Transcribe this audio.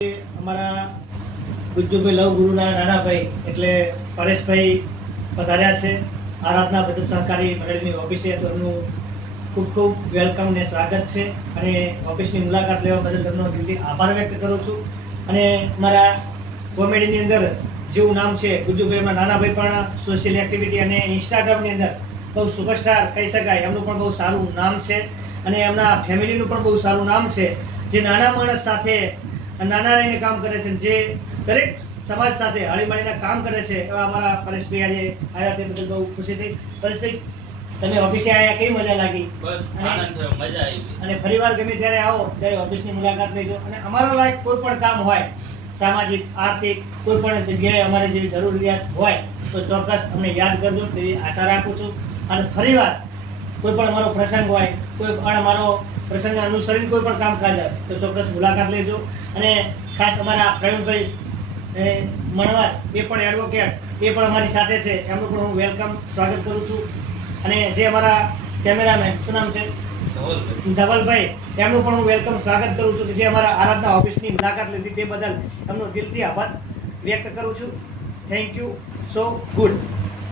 અમારા ગુજ્જુભાઈ લવ ગુરુના નાના ભાઈ એટલે પરેશભાઈ પધાર્યા છે આરાધના બચત સહકારી મંડળની ઓફિસે. તો એમનું ખૂબ ખૂબ વેલકમ ને સ્વાગત છે અને ઓફિસની મુલાકાત લેવા બદલ તેમનો દિલથી આભાર વ્યક્ત કરું છું. અને મારા કોમેડીની અંદર જેવું નામ છે ગુજ્જુભાઈ, એમના નાના ભાઈ પણ સોશિયલ એક્ટિવિટી અને ઇન્સ્ટાગ્રામની અંદર બહુ સુપરસ્ટાર કહી શકાય. એમનું પણ બહુ સારું નામ છે અને એમના ફેમિલીનું પણ બહુ સારું નામ છે. જે નાના માણસ સાથે નાના રહીને કામ કરે છે, જે દરેક સમાજ સાથે હળીમળીને કામ કરે છે, એવા અમારા પરેશભાઈ આજે આવ્યા તે બદલ બહુ ખુશી થઈ. પરેશભાઈ, તમે ઓફિસે આવ્યા, કેવી મજા લાગી? બસ આનંદ થયો, મજા આવી. અને ફરીવાર ગમે ત્યારે આવો ત્યારે ઓફિસની મુલાકાત લેજો. અને અમારા લાયક કોઈ પણ કામ હોય, સામાજિક, આર્થિક, કોઈ પણ જગ્યાએ અમારે જેવી જરૂરિયાત હોય તો ચોક્કસ અમને યાદ કરજો તેવી આશા રાખું છું. અને ફરીવાર કોઈ પણ અમારો પ્રસંગ હોય, કોઈ પણ અમારો પ્રસંગને અનુસરીને કોઈ પણ કામકાજ હોય તો ચોક્કસ મુલાકાત લેજો. અને ખાસ અમારા પ્રવીણભાઈ મણવર, એ પણ એડવોકેટ, એ પણ અમારી સાથે છે, એમનું પણ હું વેલકમ સ્વાગત કરું છું. અને જે અમારા કેમેરામેન, શું નામ છે? ધવલભાઈ, એમનું પણ હું વેલકમ સ્વાગત કરું છું. જે અમારા આરાધના ઓફિસની મુલાકાત લીધી તે બદલ એમનો દિલથી આભાર વ્યક્ત કરું છું. Thank you so good.